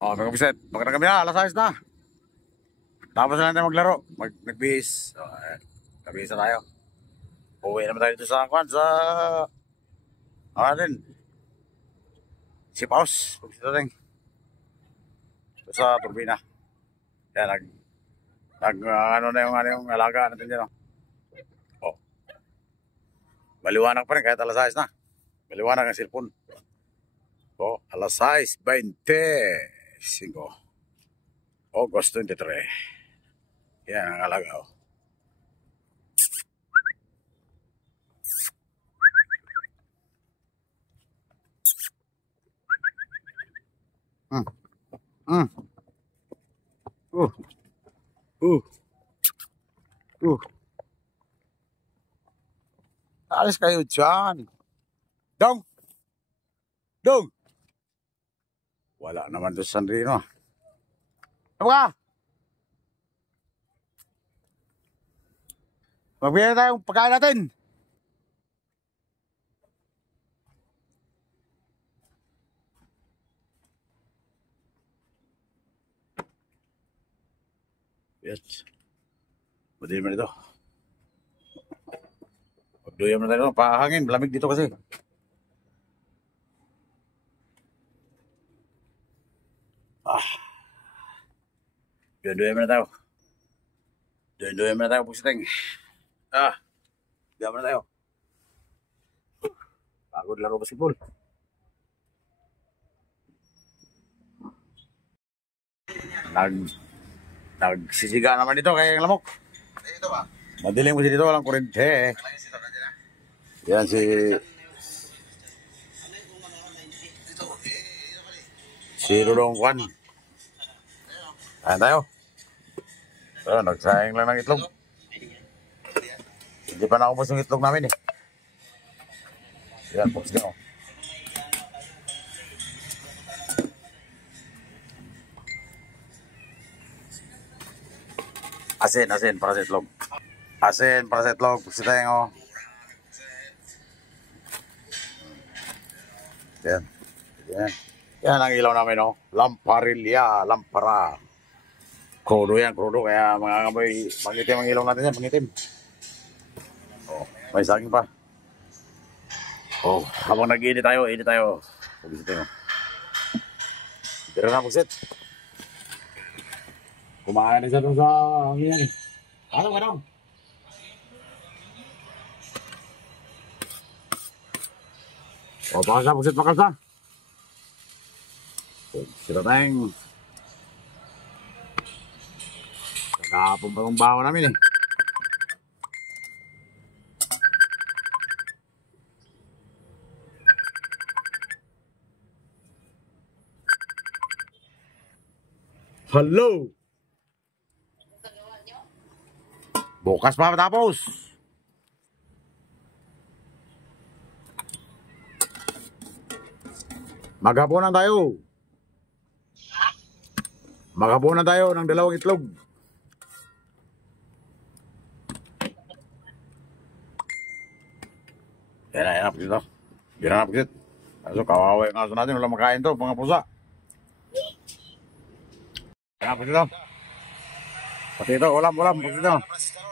Oh, mga kapiset, magandang gabi na, alas 6 na. Tapos na natin maglaro, nagbihis. So, nagbihis na tayo. Uwi naman tayo dito sa kwan, sa... Ano din? Ship house, pagkita din. Sa turbina. Kaya ano na yung alaga natin dyan. Oh. Maliwanag pa rin kahit alas 6 na. Maliwanag ang cellphone. Oh, alas 6:25. August 23. Yan ang alaga. Oh. Hmm. Hmm. Uh. Uh. Alis kayo dyan. Dong! Dong! Wala naman doon sa Sandrino. Ano ka? Magbigay na tayong pagkain natin. Yes. Madilim na dito. Pagduyam na tayo. Pahangin. Malamig dito kasi. Duyam na tayo. Duyam na tayo. Pugsiteng. Duyam na tayo. Pagod laro basketball. Nagsisiga naman dito kaya yung lamok. Dito ba? Madilim kasi dito, walang kurente. Yan si Dudong Kwan. Ayan tayo. So, nagsayang lang ng itlog. Hindi pa naubos yung itlog namin eh. Yan, box nyo. Asin para sa itlog. Asin para sa itlog. Pusi tayo. Yan. Yan ang ilaw namin, no? Lamparilya, lampara. Krudo yan, krudo. Kaya mga ngamoy, pangitim ang ilaw natin yan, pangitim. Oh, may saging pa. Oh, habang nag-edit tayo, Pagsit tayo. Tira na, pagsit. Kumain na siya doon sa hangin. Anong? O, pakasa, pakasa. Sila tayong kagapon pa ng baho namin eh. Hello! Bukas pa matapos. Maghapunan tayo. Maghapunan tayo ng 2 itlog. Yan na dito. Yan na pagkit. Kaso kawawa yung aso natin. Wala makain to, mga pusa. Yan na pagkit. Pati ito, ulam, pagkit.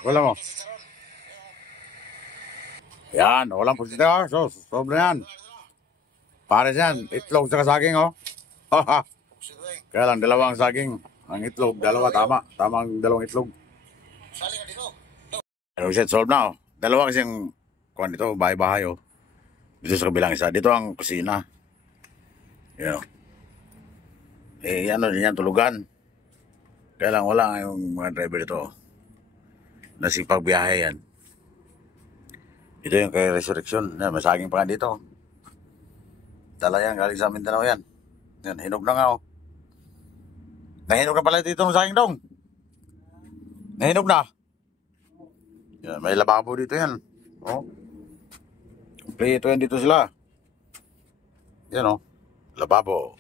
Ulam mo. Yan, ulam pagkit. So, sobra yan. Pares yan, itlog sa saging, oh. Kaya lang, 2 ang saging. Ang itlog, 2, tama. Tama ang 2 itlog. Pero set, solve na, oh. 2 kasi yung, kuhan dito, bahay-bahay, oh. Dito sa kabilang isa. Dito ang kusina. Yan, oh. Ano din yan, tulugan. Kaya lang, wala yung mga driver dito, oh. Nasipagbiyahe yan. Ito yung kay Resurrection. Yan, may saging pa nga dito, oh. Dala yan, galing sa Mindanao yan. Yan, hinog na nga, oh. Nahinog na pala dito ng saging dong. Nahinog na. Yan, may lababo dito yan. Oh. Kompleto yan dito sila. Yan, oh. Lababo.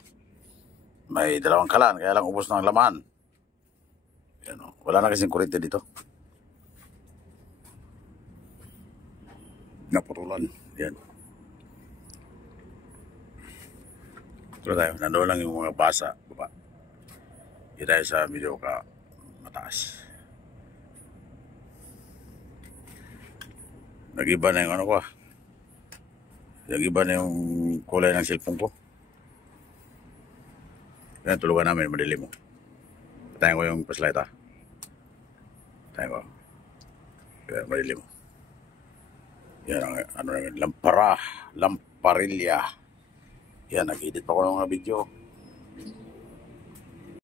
May 2 kalan, kaya lang ubos ng laman. Yan, oh. Wala na kasing kurente dito. Naputulan. Yan. Ito tayo, nandoon lang yung mga basa. Baba. Hindi tayo sa medyo mataas. Nag-iba na yung ano ko ah. Nag-iba na yung kulay ng cellphone ko. Yan, tulugan namin, madilim mo. Patayin ko yung flashlight ah. Patayin ko. Yan, madilim mo. Yan ang ano namin, lamparilla. Yan, nag-edit pa ko ng mga video.